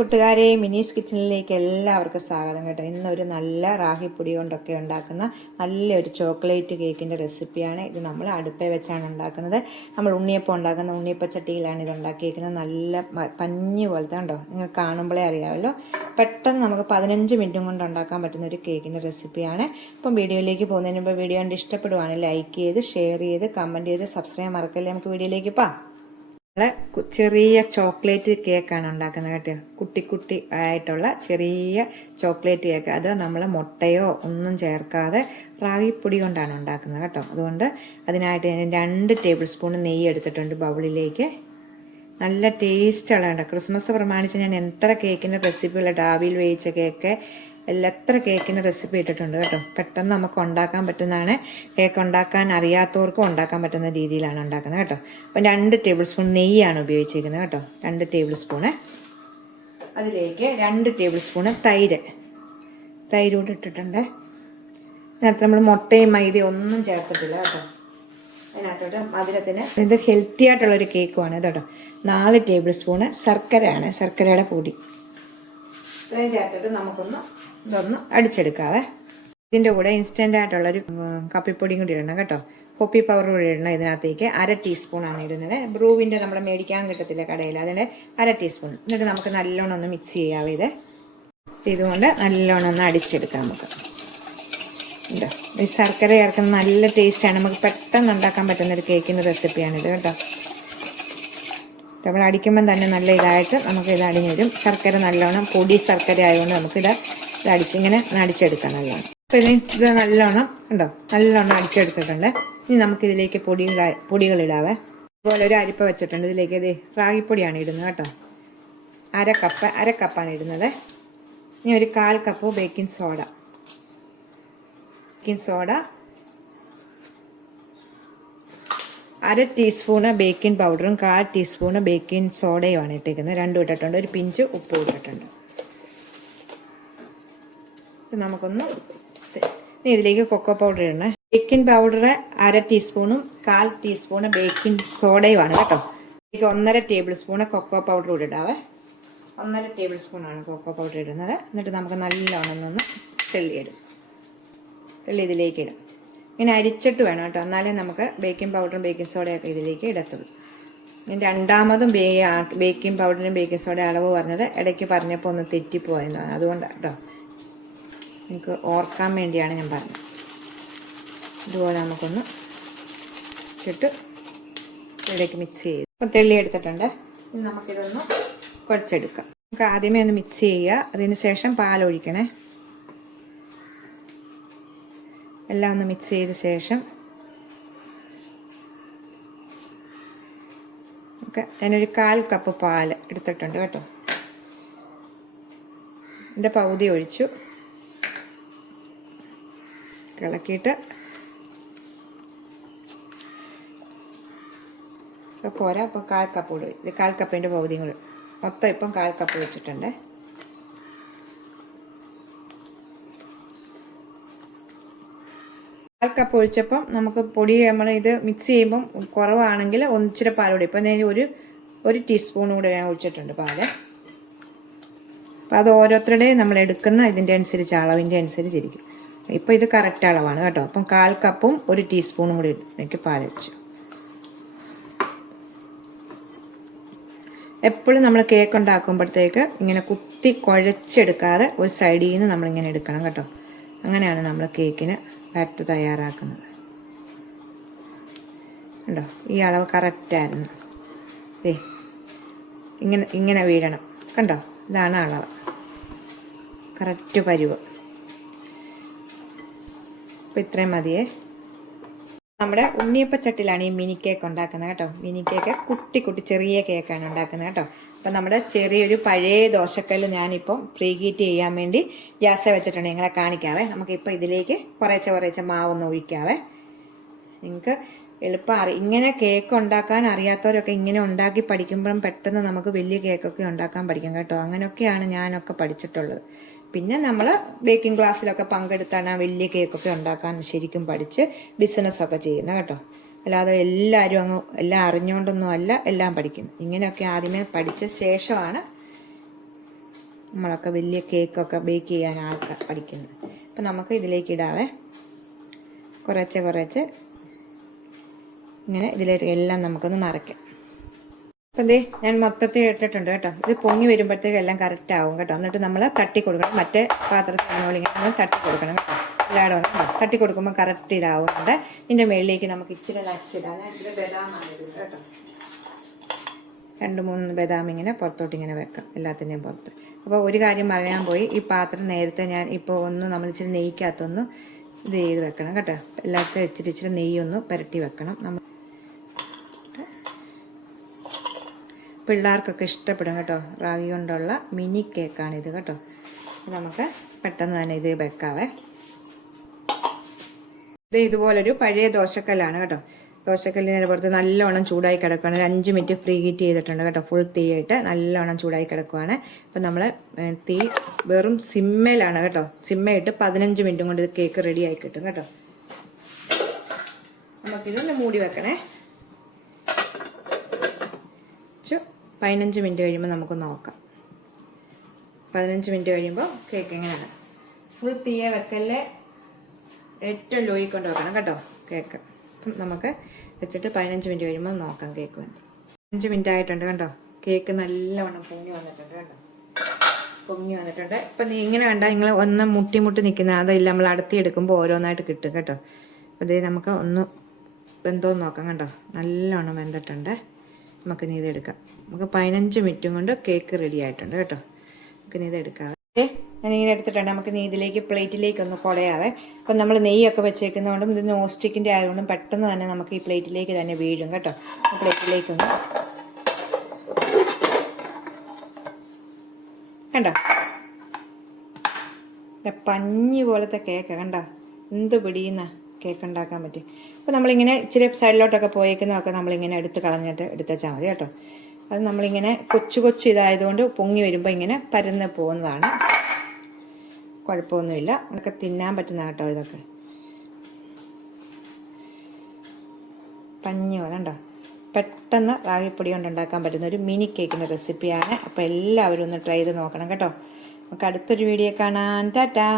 കൂട്ടുകാരെ, മിനീസ് കിച്ചണിലേക്ക് എല്ലാവർക്കും സ്വാഗതം കേട്ടോ. ഇന്നൊരു നല്ല റാഗിപ്പൊടി കൊണ്ടൊക്കെ ഉണ്ടാക്കുന്ന നല്ലൊരു ചോക്ലേറ്റ് കേക്കിൻ്റെ റെസിപ്പിയാണ് ഇത്. നമ്മൾ അടുപ്പേ വെച്ചാണ് ഉണ്ടാക്കുന്നത്. നമ്മൾ ഉണ്ണിയപ്പം ഉണ്ടാക്കുന്ന ഉണ്ണിയപ്പച്ചട്ടിയിലാണ് ഇത് ഉണ്ടാക്കിയിരിക്കുന്നത്. നല്ല പഞ്ഞി പോലത്തെ കണ്ടോ, നിങ്ങൾ കാണുമ്പോഴേ അറിയാമല്ലോ. പെട്ടെന്ന് നമുക്ക് 15 മിനിറ്റും കൊണ്ട് ഉണ്ടാക്കാൻ പറ്റുന്ന ഒരു കേക്കിൻ്റെ റെസിപ്പിയാണ്. ഇപ്പം വീഡിയോയിലേക്ക് പോകുന്നതിന് മുമ്പ് വീഡിയോ കണ്ട് ഇഷ്ടപ്പെടുവാണെങ്കിൽ ലൈക്ക് ചെയ്ത്, ഷെയർ ചെയ്ത്, കമൻറ്റ് ചെയ്ത്, സബ്സ്ക്രൈബ് മറക്കല്ലേ. നമുക്ക് വീഡിയോയിലേക്ക് പോകാം. ചെറിയ ചോക്ലേറ്റ് കേക്കാണ് ഉണ്ടാക്കുന്നത് കേട്ടോ. കുട്ടി കുട്ടി ആയിട്ടുള്ള ചെറിയ ചോക്ലേറ്റ് കേക്ക്. അത് നമ്മൾ മുട്ടയോ ഒന്നും ചേർക്കാതെ റാഗിപ്പൊടി കൊണ്ടാണ് ഉണ്ടാക്കുന്നത് കേട്ടോ. അതുകൊണ്ട് അതിനായിട്ട് ഞാൻ 2 ടേബിൾ സ്പൂൺ നെയ്യ് എടുത്തിട്ടുണ്ട് ബൗളിലേക്ക്. നല്ല ടേസ്റ്റുള്ള കേട്ടോ. ക്രിസ്മസ് പ്രമാണിച്ച് ഞാൻ എത്ര കേക്കിൻ്റെ റെസിപ്പികളുണ്ട്. ആവിയിൽ വേവിച്ച കേക്ക് എത്ര കേക്കിൻ്റെ റെസിപ്പി ഇട്ടിട്ടുണ്ട് കേട്ടോ. പെട്ടെന്ന് നമുക്ക് ഉണ്ടാക്കാൻ പറ്റുന്നതാണ്. കേക്ക് ഉണ്ടാക്കാൻ അറിയാത്തവർക്കും ഉണ്ടാക്കാൻ പറ്റുന്ന രീതിയിലാണ് ഉണ്ടാക്കുന്നത് കേട്ടോ. അപ്പം 2 ടേബിൾ സ്പൂൺ നെയ്യാണ് ഉപയോഗിച്ചിരിക്കുന്നത് കേട്ടോ. 2 ടേബിൾ സ്പൂണ്. അതിലേക്ക് 2 ടേബിൾ സ്പൂണ് തൈര് കൂടി ഇട്ടിട്ടുണ്ട്. അതിനകത്ത് നമ്മൾ മുട്ടയും മൈദയും ഒന്നും ചേർത്തിട്ടില്ല കേട്ടോ. അതിനകത്തോട്ട് മധുരത്തിന് ഇത് ഹെൽത്തി ആയിട്ടുള്ളൊരു കേക്കുമാണ് ഇത് കേട്ടോ. 4 ടേബിൾ സ്പൂണ് ശർക്കരയാണ്, ശർക്കരയുടെ പൊടി. ഇത്രയും ചേർത്തിട്ട് ഇതൊന്ന് അടിച്ചെടുക്കാവേ. ഇതിൻ്റെ കൂടെ ഇൻസ്റ്റൻ്റ് ആയിട്ടുള്ളൊരു കപ്പിപ്പൊടിയും കൂടി ഇടണം കേട്ടോ. കോഫി പൗഡർ കൂടി ഇടണം. ഇതിനകത്തേക്ക് 1/2 ടീസ്പൂണാണ് ഇടുന്നത്. ബ്രൂവിൻ്റെ നമ്മുടെ മേടിക്കാൻ കിട്ടത്തില്ല കടയിൽ, അതിൻ്റെ 1/2 ടീസ്പൂൺ. എന്നിട്ട് നമുക്ക് നല്ലോണം ഒന്ന് മിക്സ് ചെയ്യാവേ. ഇതുകൊണ്ട് നല്ലോണം ഒന്ന് അടിച്ചെടുക്കാം നമുക്ക്. ഉണ്ടോ, ഈ ശർക്കര ചേർക്കുന്നത് നല്ല ടേസ്റ്റാണ്. നമുക്ക് പെട്ടെന്ന് ഉണ്ടാക്കാൻ പറ്റുന്നൊരു കേക്കിൻ്റെ റെസിപ്പിയാണിത് കേട്ടോ. നമ്മൾ അടിക്കുമ്പം തന്നെ നല്ല ഇതായിട്ട് നമുക്ക് ഇത് അടിഞ്ഞു വരും. ശർക്കര നല്ലോണം പൊടി ശർക്കര ആയതുകൊണ്ട് നമുക്കിത് ഇങ്ങനെ അടിച്ചെടുക്കാം നല്ലോണം. അപ്പോൾ ഇത് നല്ലോണം ഉണ്ടോ, നല്ലോണം അടിച്ചെടുത്തിട്ടുണ്ട്. ഇനി നമുക്കിതിലേക്ക് പൊടികളിടാവേ. അതുപോലെ ഒരു അരിപ്പ വെച്ചിട്ടുണ്ട്. ഇതിലേക്ക് റാഗിപ്പൊടിയാണ് ഇടുന്നത് കേട്ടോ. അര കപ്പാണ് ഇടുന്നത്. ഇനി ഒരു 1/4 cup baking soda, 1/2 teaspoon baking പൗഡറും 1/4 ടീസ്പൂണ് ബേക്കിംഗ് സോഡയുമാണ് ഇട്ടിരിക്കുന്നത്. 2 ഇട്ടിട്ടുണ്ട്. ഒരു പിഞ്ച് ഉപ്പ് ഇട്ടിട്ടുണ്ട്. നമുക്കൊന്ന് ഇതിലേക്ക് കൊക്കോ പൗഡർ ഇടണേ. ബേക്കിംഗ് പൗഡർ 1/2 ടീസ്പൂണും 1/4 ടീസ്പൂണ് ബേക്കിംഗ് സോഡയുമാണ് കേട്ടോ. ഇതിലേക്ക് 1/2 ടേബിൾ സ്പൂണ് കൊക്കോ പൗഡർ കൂടി ഇടാവേ. 1/2 ടേബിൾ സ്പൂണാണ് കൊക്കോ പൗഡർ ഇടുന്നത്. എന്നിട്ട് നമുക്ക് നല്ലോണം ഒന്ന് തെള്ളി ഇതിലേക്ക് ഇടും. ഇങ്ങനെ അരിച്ചിട്ട് വേണം കേട്ടോ, എന്നാലേ നമുക്ക് ബേക്കിംഗ് പൗഡറും ബേക്കിംഗ് സോഡയൊക്കെ ഇതിലേക്ക് ഇടത്തുള്ളൂ. രണ്ടാമതും ബേക്കിംഗ് പൗഡറിനും ബേക്കിംഗ് സോഡ അളവ് പറഞ്ഞത് ഇടയ്ക്ക് പറഞ്ഞപ്പോൾ ഒന്ന് തെറ്റിപ്പോയെന്നാണ്. അതുകൊണ്ടാണ് കേട്ടോ, എനിക്ക് ഓർക്കാൻ വേണ്ടിയാണ് ഞാൻ പറഞ്ഞത്. ഇതുപോലെ നമുക്കൊന്ന് വെച്ചിട്ട് ഇതിലേക്ക് മിക്സ് ചെയ്ത് ഇപ്പോൾ തെള്ളി എടുത്തിട്ടുണ്ട്. ഇനി നമുക്കിതൊന്ന് കുഴച്ചെടുക്കാം. നമുക്ക് ആദ്യമേ ഒന്ന് മിക്സ് ചെയ്യുക. അതിന് ശേഷം പാലൊഴിക്കണേ. എല്ലാം ഒന്ന് മിക്സ് ചെയ്ത ശേഷം ഞാനൊരു 1/4 കപ്പ് പാൽ എടുത്തിട്ടുണ്ട് കേട്ടോ. എൻ്റെ പകുതി ഒഴിച്ചു, ഇളക്കിയിട്ട് പോരാ. അപ്പോൾ 1/4 കപ്പ് കൂടി, ഇത് 1/4 കപ്പിൻ്റെ പകുതിയും കൂടി, മൊത്തം ഇപ്പം 1/4 കപ്പ് വെച്ചിട്ടുണ്ട്. 1/4 കപ്പ് ഒഴിച്ചപ്പം നമുക്ക് പൊടി നമ്മൾ ഇത് മിക്സ് ചെയ്യുമ്പം കുറവാണെങ്കിൽ ഒന്നിച്ചിരി പാലൂടെ. ഇപ്പം ഞാൻ ഒരു ടീസ്പൂൺ കൂടെ ഞാൻ ഒഴിച്ചിട്ടുണ്ട് പാല്. അപ്പം അത് ഓരോരുത്തരുടെയും നമ്മൾ എടുക്കുന്ന ഇതിൻ്റെ അനുസരിച്ച് അളവിൻ്റെ അനുസരിച്ചിരിക്കും. ഇപ്പം ഇത് കറക്റ്റ് അളവാണ് കേട്ടോ. അപ്പം 1/4 കപ്പും 1 ടീസ്പൂണും കൂടി എനിക്ക് പാൽ വെച്ചു. എപ്പോഴും നമ്മൾ കേക്ക് ഉണ്ടാക്കുമ്പോഴത്തേക്ക് ഇങ്ങനെ കുത്തി കുഴച്ചെടുക്കാതെ ഒരു സൈഡിൽ നിന്ന് നമ്മളിങ്ങനെ എടുക്കണം കേട്ടോ. അങ്ങനെയാണ് നമ്മൾ കേക്കിന് ബാറ്റർ തയ്യാറാക്കുന്നത്. കണ്ടോ, ഈ അളവ് കറക്റ്റായിരുന്നു. ഇങ്ങനെ വീഴണം കണ്ടോ. ഇതാണ് അളവ്, കറക്റ്റ് പരുവ്. അപ്പോൾ ഇത്രയും മതിയേ. നമ്മുടെ ഉണ്ണിയപ്പച്ചട്ടിലാണ് ഈ മിനി കേക്ക് ഉണ്ടാക്കുന്നത് കേട്ടോ. മിനി കേക്ക് കുട്ടി ചെറിയ കേക്കാണ് ഉണ്ടാക്കുന്നത് കേട്ടോ. അപ്പം നമ്മുടെ ചെറിയൊരു പഴയ ദോശക്കല്ല് ഞാനിപ്പം പ്രീഹീറ്റ് ചെയ്യാൻ വേണ്ടി ഗ്യാസ് വെച്ചിട്ടുണ്ട്. നിങ്ങളെ കാണിക്കാവേ. നമുക്കിപ്പോൾ ഇതിലേക്ക് കുറേശ്ശെ മാവൊന്ന് ഒഴിക്കാവേ. നിങ്ങൾക്ക് എളുപ്പം ഇങ്ങനെ കേക്ക് ഉണ്ടാക്കാൻ അറിയാത്തവരൊക്കെ ഇങ്ങനെ ഉണ്ടാക്കി പഠിക്കുമ്പോഴും പെട്ടെന്ന് നമുക്ക് വലിയ കേക്കൊക്കെ ഉണ്ടാക്കാൻ പഠിക്കും കേട്ടോ. അങ്ങനെയൊക്കെയാണ് ഞാനൊക്കെ പഠിച്ചിട്ടുള്ളത്. പിന്നെ നമ്മൾ ബേക്കിംഗ് ക്ലാസ്സിലൊക്കെ പങ്കെടുത്താണ് വലിയ കേക്കൊക്കെ ഉണ്ടാക്കാൻ ശരിക്കും പഠിച്ച് ബിസിനസ്സൊക്കെ ചെയ്യുന്നത് കേട്ടോ. അല്ലാതെ എല്ലാവരും എല്ലാം അറിഞ്ഞുകൊണ്ടൊന്നും അല്ല എല്ലാം പഠിക്കുന്നത്. ഇങ്ങനെയൊക്കെ ആദ്യമേ പഠിച്ച ശേഷമാണ് നമ്മളൊക്കെ വലിയ കേക്കൊക്കെ ബേക്ക് ചെയ്യാൻ പഠിക്കുന്നത്. അപ്പം നമുക്ക് ഇതിലേക്ക് ഇടാവേ. കുറച്ച് ഇങ്ങനെ ഇതിലേക്ക് എല്ലാം നമുക്കൊന്ന് നിറയ്ക്കാം. അപ്പം ദേ ഞാൻ മൊത്തത്തിൽ ഇട്ടിട്ടുണ്ട് കേട്ടോ. ഇത് പൊങ്ങി വരുമ്പോഴത്തേക്ക് എല്ലാം കറക്റ്റ് ആവും കേട്ടോ. എന്നിട്ട് നമ്മൾ തട്ടി കൊടുക്കണം. മറ്റേ പാത്രത്തിൽ ഇങ്ങനെ നമ്മൾ തട്ടി കൊടുക്കണം കേട്ടോ. എല്ലായിടവും തട്ടി കൊടുക്കുമ്പോൾ കറക്റ്റ് ഇതാവുന്നുണ്ട്. ഇതിൻ്റെ മുകളിലേക്ക് നമുക്ക് ഇച്ചിരി നട്ട്സ് ഇടാം. ഞാൻ ഇച്ചിരി ബദാമാണ് ഇടുന്നത് കേട്ടോ. 2-3 ബദാം ഇങ്ങനെ പുറത്തോട്ട് ഇങ്ങനെ വെക്കാം, എല്ലാത്തിൻ്റെയും പുറത്ത്. അപ്പോൾ ഒരു കാര്യം പറയാൻ പോയി, ഈ പാത്രം നേരത്തെ ഞാൻ ഇപ്പോൾ നമ്മൾ ഇച്ചിരി നെയ്ക്കകത്തൊന്ന് ഇത് ചെയ്ത് വെക്കണം കേട്ടോ. എല്ലാത്തിനും ഇച്ചിരി നെയ്യൊന്ന് പുരട്ടി വെക്കണം. നമ്മൾ പിള്ളേർക്കൊക്കെ ഇഷ്ടപ്പെടും കേട്ടോ. റാഗി കൊണ്ടുള്ള മിനി കേക്കാണിത് കേട്ടോ. നമുക്ക് പെട്ടെന്ന് തന്നെ ഇത് വെക്കാവേ. ഇത് ഇതുപോലൊരു പഴയ ദോശക്കല്ലാണ് കേട്ടോ. ദോശക്കല്ലിൻ്റെ പുറത്ത് നല്ലോണം ചൂടായി കിടക്കുകയാണ്. ഒരു 5 മിനിറ്റ് ഫ്രീ ഹീറ്റ് ചെയ്തിട്ടുണ്ട് കേട്ടോ. ഫുൾ തീയായിട്ട് നല്ലോണം ചൂടായി കിടക്കുകയാണ്. അപ്പം നമ്മൾ തീ വെറും സിമ്മയിലാണ് കേട്ടോ. സിമ്മയിട്ട് 15 മിനിറ്റും കൊണ്ട് ഇത് കേക്ക് റെഡി ആയി കിട്ടും കേട്ടോ. നമുക്കിതൊന്ന് മൂടി വെക്കണേ. 15 മിനിറ്റ് കഴിയുമ്പോൾ നമുക്ക് നോക്കാം. 15 മിനിറ്റ് കഴിയുമ്പോൾ കേക്ക് എങ്ങനെയാണ്. ഫുൾ തീയെ വെക്കല്ലേ, ഏറ്റവും ലോയിൽ കൊണ്ട് വെക്കണം കേട്ടോ കേക്ക്. അപ്പം നമുക്ക് വെച്ചിട്ട് 15 മിനിറ്റ് കഴിയുമ്പോൾ നോക്കാം കേക്ക് വന്ന്. 5 മിനിറ്റ് ആയിട്ടുണ്ട് കണ്ടോ. കേക്ക് നല്ലവണ്ണം പൊങ്ങി വന്നിട്ടുണ്ട് കണ്ടോ. പൊങ്ങി വന്നിട്ടുണ്ട്. ഇപ്പം നീ ഇങ്ങനെ കണ്ടാൽ നിങ്ങൾ ഒന്ന് മുട്ടി നിൽക്കുന്ന അതില്ല, നമ്മൾ അടുത്തി എടുക്കുമ്പോൾ ഓരോന്നായിട്ട് കിട്ടും കേട്ടോ. അപ്പോൾ ഇതേ നമുക്ക് ഒന്ന് വെന്തോന്ന് നോക്കാം കണ്ടോ. നല്ലോണം വെന്തിട്ടുണ്ട്. നമുക്ക് നീ ഇതെടുക്കാം. നമുക്ക് 15 മിനിറ്റും കൊണ്ട് കേക്ക് റെഡി ആയിട്ടുണ്ട് കേട്ടോ. നമുക്ക് നീ ഇതെടുക്കാം. ഞാനിങ്ങനെ എടുത്തിട്ടുണ്ട്. നമുക്ക് നീ ഇതിലേക്ക് പ്ലേറ്റിലേക്ക് ഒന്ന് കുടയാവേ. അപ്പം നമ്മൾ നെയ്യൊക്കെ വെച്ചേക്കുന്നതുകൊണ്ടും ഇത് നോൺ സ്റ്റിക്കിൻ്റെ ആയതുകൊണ്ടും പെട്ടെന്ന് തന്നെ നമുക്ക് ഈ പ്ലേറ്റിലേക്ക് തന്നെ വീഴും കേട്ടോ. പ്ലേറ്റിലേക്കൊന്ന് കണ്ടോ. പഞ്ഞി പോലത്തെ കേക്ക് കണ്ടോ. എന്ത് പിടിയുന്ന കേക്ക് ഉണ്ടാക്കാൻ പറ്റും. അപ്പോൾ നമ്മളിങ്ങനെ ഇച്ചിരി സൈഡിലോട്ടൊക്കെ പോയേക്കുന്നതൊക്കെ നമ്മളിങ്ങനെ എടുത്ത് കളഞ്ഞിട്ട് എടുത്തേച്ചാൽ മതി കേട്ടോ. അത് നമ്മളിങ്ങനെ കൊച്ചു ഇതായതുകൊണ്ട് പൊങ്ങി വരുമ്പോൾ ഇങ്ങനെ പരന്ന് പോകുന്നതാണ്. കുഴപ്പമൊന്നുമില്ല. നമുക്ക് തിന്നാൻ പറ്റുന്ന കേട്ടോ. ഇതൊക്കെ പഞ്ഞി പോലെ ഉണ്ടോ. പെട്ടെന്ന് റാഗിപ്പൊടി കൊണ്ട് ഉണ്ടാക്കാൻ പറ്റുന്ന ഒരു മിനി കേക്കിൻ്റെ റെസിപ്പിയാണ്. അപ്പോൾ എല്ലാവരും ഒന്ന് ട്രൈ ചെയ്ത് നോക്കണം കേട്ടോ. നമുക്ക് അടുത്തൊരു വീഡിയോ കാണാം. ടാറ്റാ.